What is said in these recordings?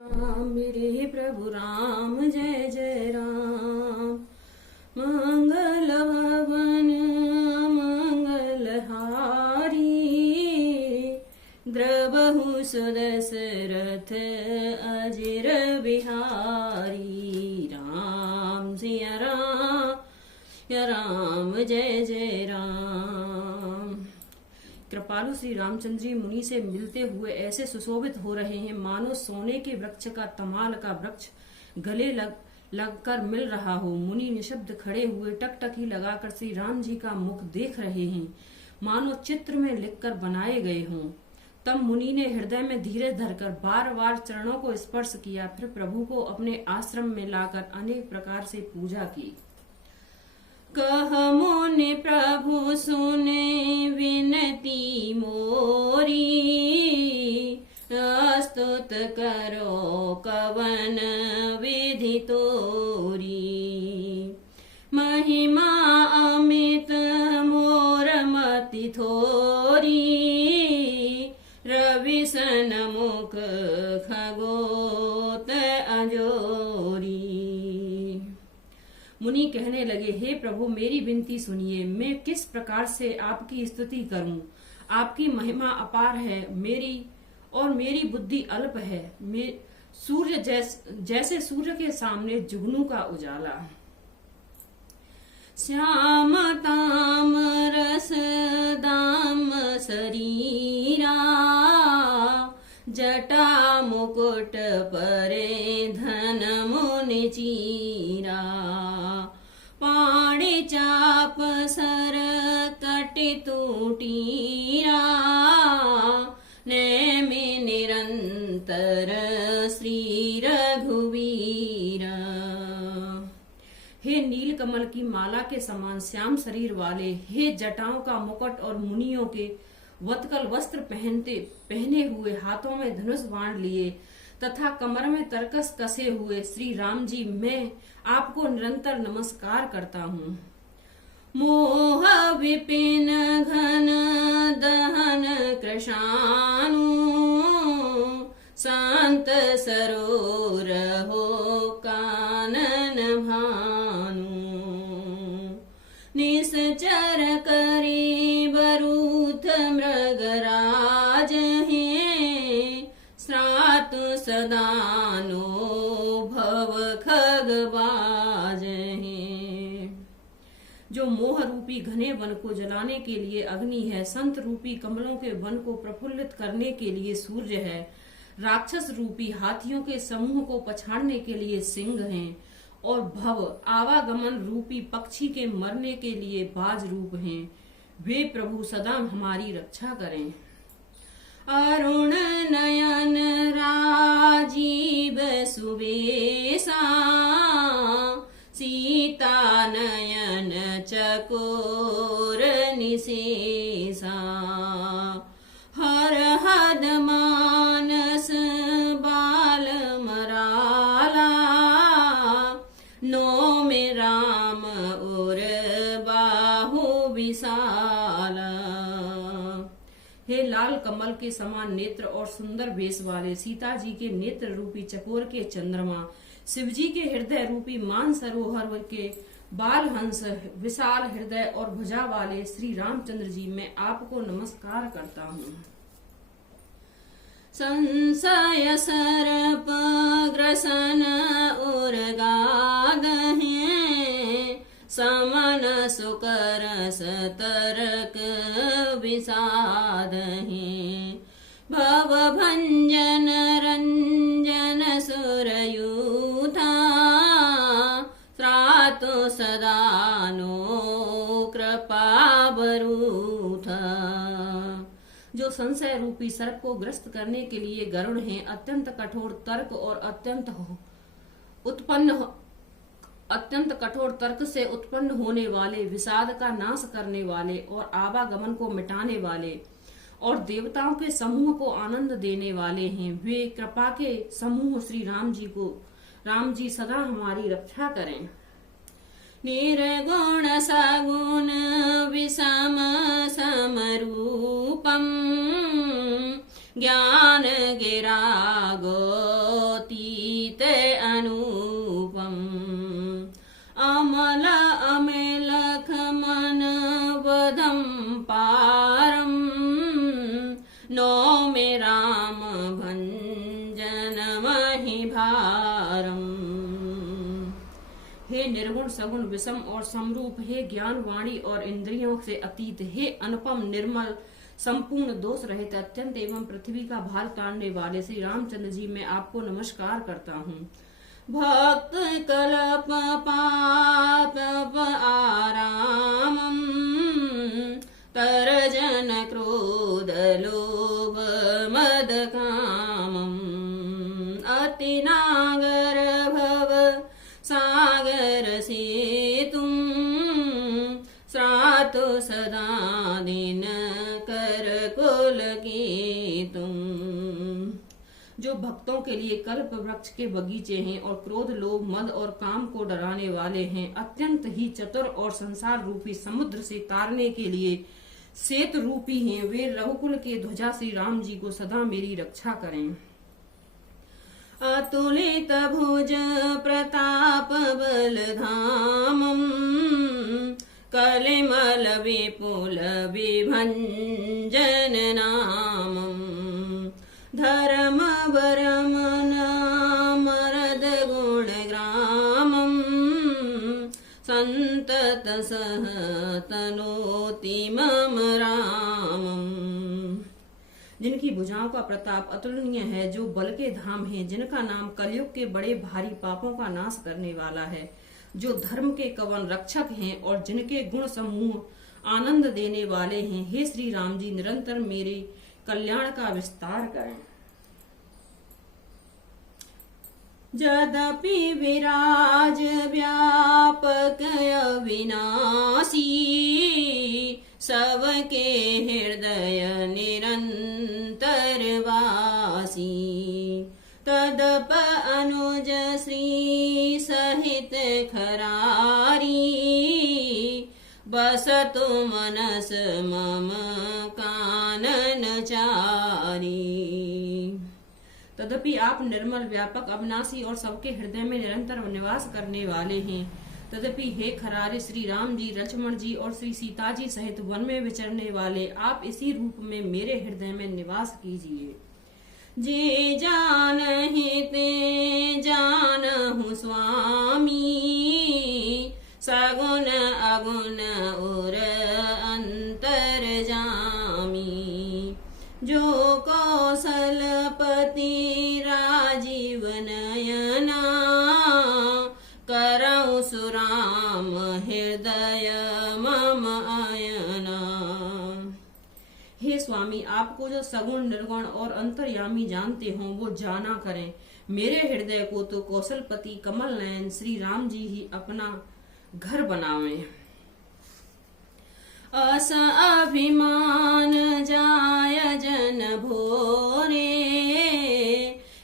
राम मेरे प्रभु राम जय जय राम। मंगल भवन मंगलहारी द्रवहु सुदशरथ अजिर बिहारी। राम सिया राम जय जय राम। कृपालु श्री रामचंद्र जी मुनि से मिलते हुए ऐसे सुशोभित हो रहे हैं मानो सोने के वृक्ष का तमाल का वृक्ष गले लगकर मिल रहा हो। मुनि निशब्द खड़े हुए टकटकी लगाकर श्री राम जी का मुख देख रहे हैं मानो चित्र में लिखकर बनाए गए हों। तब मुनि ने हृदय में धीरज धरकर बार बार चरणों को स्पर्श किया, फिर प्रभु को अपने आश्रम में लाकर अनेक प्रकार से पूजा की। कह मुनि प्रभु सुने विनती मोरी, स्तुत करो कवन विधि तोरी। महिमा अमित मोर मति थोरी, रवि सन मुख खगोत अजोरी। मुनि कहने लगे, हे प्रभु मेरी विनती सुनिए। मैं किस प्रकार से आपकी स्तुति करूं? आपकी महिमा अपार है, मेरी बुद्धि अल्प है। सूर्य जैसे सूर्य के सामने जुगनू का उजाला। श्याम ताम रस दाम शरीरा, जटा मुकुट परे धन मुनि चीरा। पाणी चाप सर कटि टूटीरा, नेमि निरंतर श्री रघुवीरा। हे नील कमल की माला के समान श्याम शरीर वाले, हे जटाओं का मुकुट और मुनियों के वत्कल वस्त्र पहने हुए, हाथों में धनुष बाण लिए तथा कमर में तरकस कसे हुए श्री राम जी, मैं आपको निरंतर नमस्कार करता हूँ। मोह विपिन घन दहन कृशानु, शांत सरोर हो कानन भानु। निश्चर करी बरूथ मृगराज हैं, श्रातु सदानो भव खगबाज हैं। जो मोह रूपी घने वन को जलाने के लिए अग्नि है, संत रूपी कमलों के वन को प्रफुल्लित करने के लिए सूर्य है, राक्षस रूपी हाथियों के समूह को पछाड़ने के लिए सिंह हैं, और भव आवागमन रूपी पक्षी के मरने के लिए बाज रूप हैं। वे प्रभु सदा हमारी रक्षा करें। अरुण नयन राजीव सुबेसा, सीता नयन चकोर निशेषा। हर हद मानस बाल मराला, नो में राम और बाहु विशाला। हे लाल कमल के समान नेत्र और सुंदर वेश वाले, सीता जी के नेत्र रूपी चकोर के चंद्रमा, शिव जी के हृदय रूपी मान सरोवर के बाल हंस, विशाल हृदय और भुजा वाले श्री रामचंद्र जी, मैं आपको नमस्कार करता हूँ। संशय सर्प ग्रसन उर्गाद हैं, समन सुकर सतर्क विषाद हैं। भव भंजन रंजन सुरयूथा, त्रातु सदानो कृपा बरूथा। जो संशय रूपी सर्प को ग्रस्त करने के लिए गरुड़ हैं, अत्यंत कठोर तर्क और अत्यंत कठोर तर्क से उत्पन्न होने वाले, विषाद का नाश करने वाले और आवागमन को मिटाने वाले और देवताओं के समूह को आनंद देने वाले हैं। वे कृपा के समूह श्री राम जी सदा हमारी रक्षा करें। निर्गुण सगुण विषम समरूपम, ज्ञान गिरा गोती में राम भंजन महि भारम। हे निर्गुण सगुण विषम और समरूप, हे ज्ञान वाणी और इंद्रियों से अतीत, हे अनुपम निर्मल संपूर्ण दोष रहित अत्यंत एवं पृथ्वी का भार ताड़ने वाले श्री रामचंद्र जी, मैं आपको नमस्कार करता हूँ। भक्त कल्प पाप आरामम तरजन क्रोध लोभ मद कामम अतिनागर भव सागर से तुम श्रातो सदा दिन कर कुल की तुम। जो भक्तों के लिए कल्प वृक्ष के बगीचे हैं और क्रोध लोभ मद और काम को डराने वाले हैं, अत्यंत ही चतुर और संसार रूपी समुद्र से तारने के लिए सेत रूपी हैं, वे रघुकुल के ध्वजा श्री राम जी को सदा मेरी रक्षा करें। अतुलित भुज प्रताप बल धामम कलिमल विपुल विभंजन नामम धर्म वरम नामरद गुण ग्रामम संतत सह तनोति मम रामम। जिनकी भुजाओं का प्रताप अतुलनीय है, जो बल के धाम है, जिनका नाम कलयुग के बड़े भारी पापों का नाश करने वाला है, जो धर्म के कवन रक्षक हैं और जिनके गुण समूह आनंद देने वाले हैं, हे श्री राम जी निरंतर मेरे कल्याण का विस्तार करें। यद्यपि विराज व्यापक अविनाशी सबके हृदय निरंतर वासी, तदप अनुज श्री सहित खरारी बसतु मनस मम कानन चारी। तदपि आप निर्मल व्यापक अविनाशी और सबके हृदय में निरंतर निवास करने वाले हैं। तदपि हे खरारे श्री राम जी, लक्ष्मण जी और श्री सीता जी सहित वन में विचरने वाले, आप इसी रूप में मेरे हृदय में निवास कीजिए। जे जानहि ते जानहु स्वामी, सगुण अगुण और अंतर जामी। जो कौशलपति राजीव नयना, करौ सुराम हृदय मम अयना। हे स्वामी, आपको जो सगुण निर्गुण और अंतर्यामी जानते हो वो जाना करें। मेरे हृदय को तो कौशलपति कमल नयन श्री राम जी ही अपना घर बनावें। अस अभिमान जाय जन भोरे,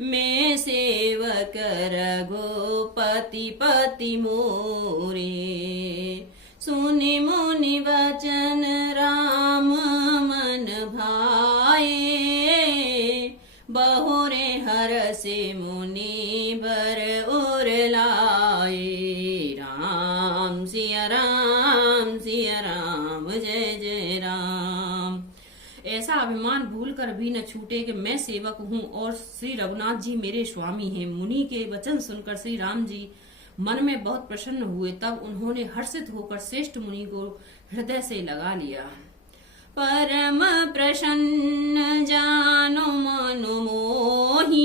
मैं सेवक रघुपति पति मोरे। सुनि मुनि वचन राम मन भाए, बहुरे हर से मुनि बर उर लाए। राम सिया राम सिया राम जय जय राम। ऐसा अभिमान भूल कर भी न छूटे कि मैं सेवक हूँ और श्री रघुनाथ जी मेरे स्वामी हैं। मुनि के वचन सुनकर श्री राम जी मन में बहुत प्रसन्न हुए। तब उन्होंने हर्षित होकर श्रेष्ठ मुनि को हृदय से लगा लिया। परम प्रसन्न जानो मनु मोही,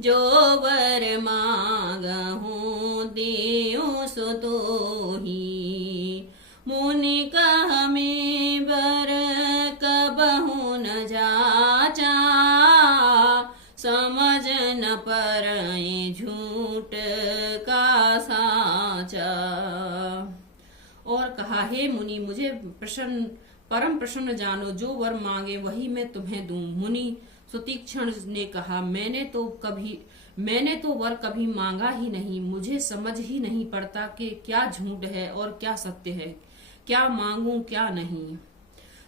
जो वर मांगहु देउ सो तोही। मुनि कह में बर कबहु न जाचा, समझ न परई झूठ का साचा। और कहा, हे मुनि, मुझे परम प्रसन्न जानो, जो वर मांगे वही मैं तुम्हें दूं। मुनि सुतीक्षण ने कहा, मैंने तो वर कभी मांगा ही नहीं। मुझे समझ ही नहीं पड़ता कि क्या झूठ है और क्या सत्य है, क्या मांगूं क्या नहीं।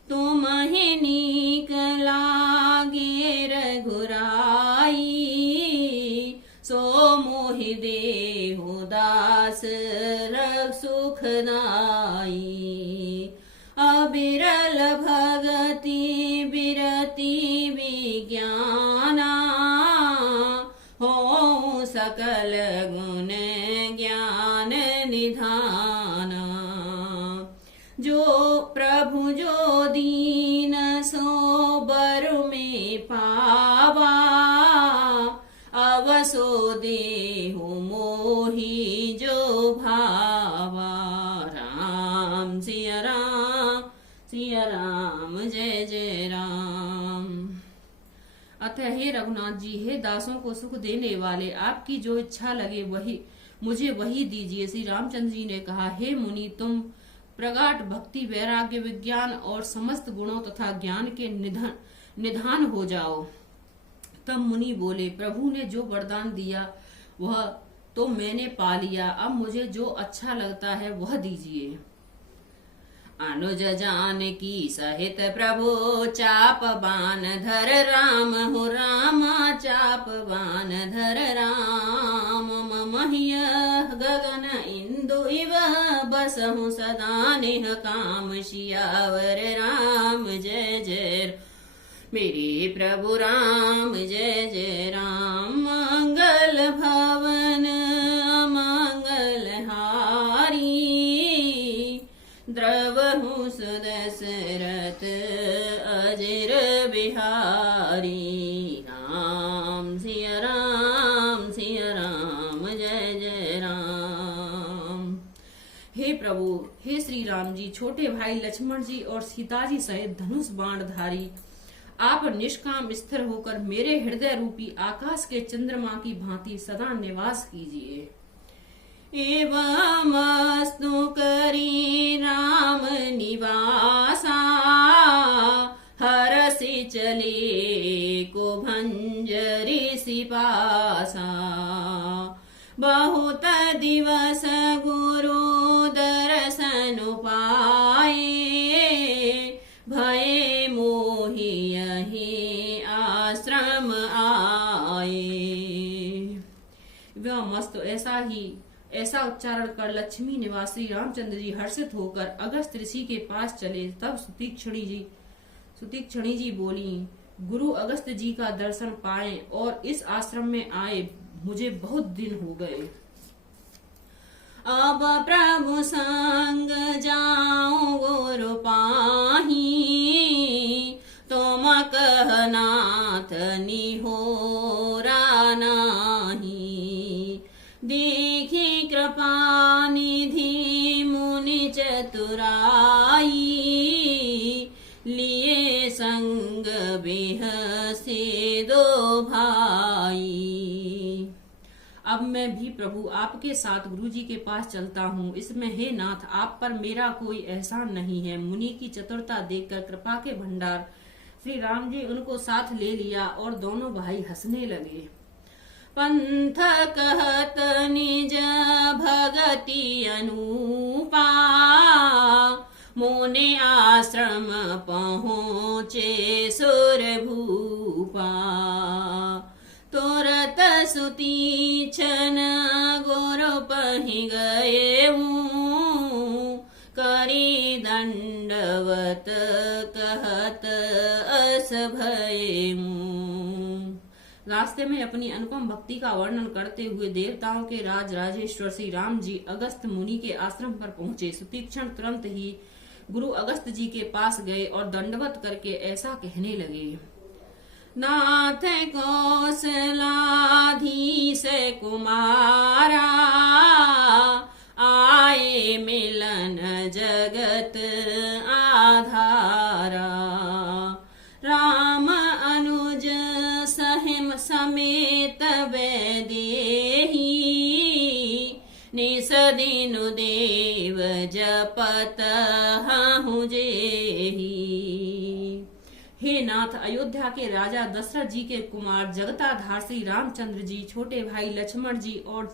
तुम्हें नीक लागे रघुराई, सो मोहि देहु दास सुखदाई। अबिरल भगति बिरत भगति विज्ञाना, हो सकल गुण ज्ञान निधाना। जो प्रभु जो दीन सो बर में पावा, अवसो देहु मोहि जो भावा। राम सिया राम जय जय राम। अतः हे रघुनाथ जी, हे दासों को सुख देने वाले, आपकी जो इच्छा लगे मुझे वही दीजिए। श्री रामचंद्र जी ने कहा, हे मुनि, तुम प्रगाढ़ भक्ति, वैराग्य, विज्ञान और समस्त गुणों तथा ज्ञान के निधान हो जाओ। तब मुनि बोले, प्रभु ने जो वरदान दिया वह तो मैंने पा लिया, अब मुझे जो अच्छा लगता है वह दीजिए। अनुज जानकी सहित प्रभु चाप बान धर राम, हो रामा चाप बान धर राम। ममहिय गगन इंदु इव बसहु सदा नेह काम, सियावर राम जय जय मेरे प्रभु राम जय जय राम। मंगल भवन मंगल हारी, द्रवहु सुदशरथ अजर बिहारी। राम सिया राम जय जय राम। हे प्रभु, हे श्री राम जी, छोटे भाई लक्ष्मण जी और सीता जी सहित धनुष बाणधारी, आप निष्काम स्थिर होकर मेरे हृदय रूपी आकाश के चंद्रमा की भांति सदा निवास कीजिए। एवमस्तु करी राम निवासा, हरसि चले को भंजरी सिपासा। बहुत दिवस गुरु दर्शन पाए, भये मोहि यही आश्रम आए। वह मस्त ऐसा उच्चारण कर लक्ष्मी निवासी रामचंद्र जी हर्षित होकर अगस्त ऋषि के पास चले। तब सुतीक्षणी जी बोली, गुरु अगस्त जी का दर्शन पाए और इस आश्रम में आए मुझे बहुत दिन हो गए। अब प्रभु संग जाऊं गुरु पाही, तुम कहनाथ निहोरा नाही। देखी कृपा निधि मुनि चतुराई, लिए संग बेहसे दो भाई। अब मैं भी प्रभु आपके साथ गुरु जी के पास चलता हूँ। इसमें हे नाथ, आप पर मेरा कोई एहसान नहीं है। मुनि की चतुरता देखकर कृपा के भंडार श्री राम जी उनको साथ ले लिया और दोनों भाई हंसने लगे। पंथ कहत निज भगति अनुपा, मोने आश्रम पहुँचे सुर भूपा। तुरत सुतीक्षण गुरु पहि गए हूँ, करी दंडवत कहत अस भये हूँ। रास्ते में अपनी अनुपम भक्ति का वर्णन करते हुए देवताओं के राजेश्वर श्री राम जी अगस्त मुनि के आश्रम पर पहुंचे। सुतीक्षण तुरंत ही गुरु अगस्त जी के पास गए और दंडवत करके ऐसा कहने लगे। नाथ कौशलाधीश कुमारा, आए मिलन जगत आधारा। राम अनुज सहिम समेत वैदेही, निस दिनु देव जपत हूँ जेही। हे नाथ, अयोध्या के राजा दशरथ जी के कुमार जगताधार श्री रामचंद्र जी छोटे भाई लक्ष्मण जी और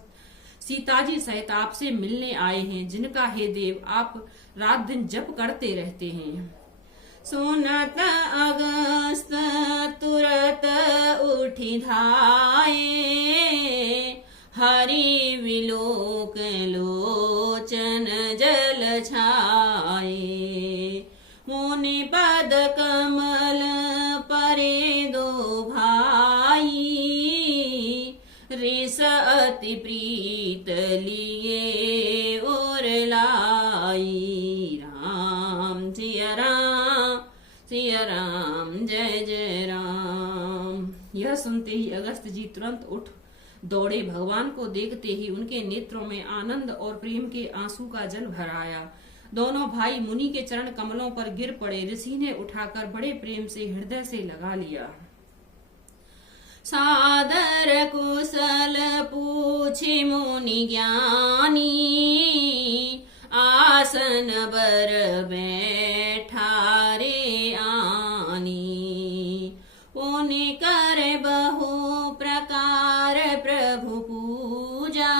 सीता जी सहित आपसे मिलने आए हैं, जिनका हे देव आप रात दिन जप करते रहते हैं। सुनत अगस्त तुरत उठी धाये, हरि विलोक लोचन जल छाए। मुनि पद कमल पर यह सुनते ही अगस्त जी तुरंत उठ दौड़े। भगवान को देखते ही उनके नेत्रों में आनंद और प्रेम के आंसू का जल भर आया। दोनों भाई मुनि के चरण कमलों पर गिर पड़े। ऋषि ने उठाकर बड़े प्रेम से हृदय से लगा लिया। सादर कुशल पूछे मुनि ज्ञानी, आसन बर बैठा रे आनी। पुनि कर बहु प्रकार प्रभु पूजा,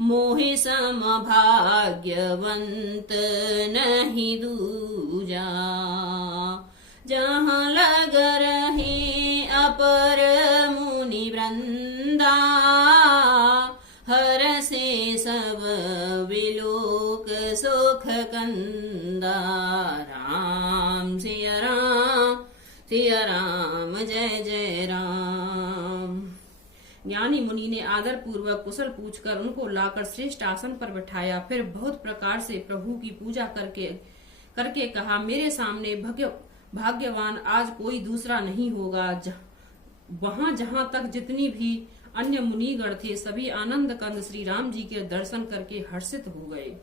मोहि सम भाग्यवंत नहीं दूजा। जहाँ लग रहे अपर मुनि वृंदा, हर से सब विलोक सुख कंदा। राम सिया राम सिया राम जय जय राम। ज्ञानी मुनि ने आदर पूर्वक कुशल पूछकर उनको लाकर श्रेष्ठ आसन पर बिठाया। फिर बहुत प्रकार से प्रभु की पूजा करके कहा, मेरे सामने भाग्यवान आज कोई दूसरा नहीं होगा। वहां जहां तक जितनी भी अन्य मुनिगण थे, सभी आनंद कंद श्री राम जी के दर्शन करके हर्षित हो गए।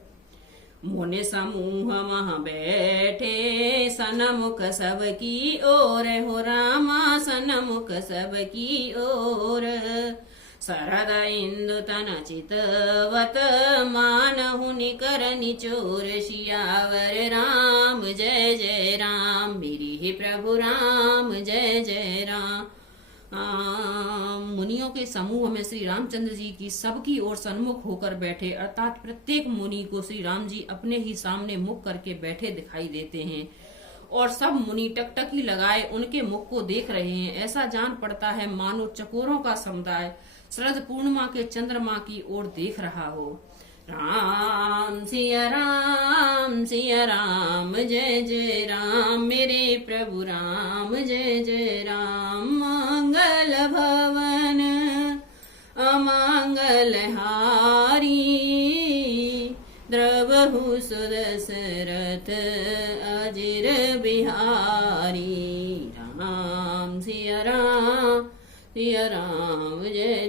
मोने समूह मह बैठे, सनमुख सब की ओर हो रामा, सनमुख सब की ओर। शरद इंदु तन चितवत, मानहु निकर निचोर। सियावर राम जय जय राम, मेरी ही प्रभु राम जय जय राम। मुनियों के समूह में श्री रामचंद्र जी की सबकी ओर सन्मुख होकर बैठे, अर्थात प्रत्येक मुनि को श्री राम जी अपने ही सामने मुख करके बैठे दिखाई देते हैं और सब मुनि टकटकी लगाए उनके मुख को देख रहे हैं। ऐसा जान पड़ता है मानो चकोरों का समुदाय शरद पूर्णिमा के चंद्रमा की ओर देख रहा हो। राम सिया राम जय जय राम, मेरे प्रभु राम जय जय राम। मंगल भवन अमंगल हारी, द्रवहु सुदशरथ अजिर बिहारी। राम सिया राम जय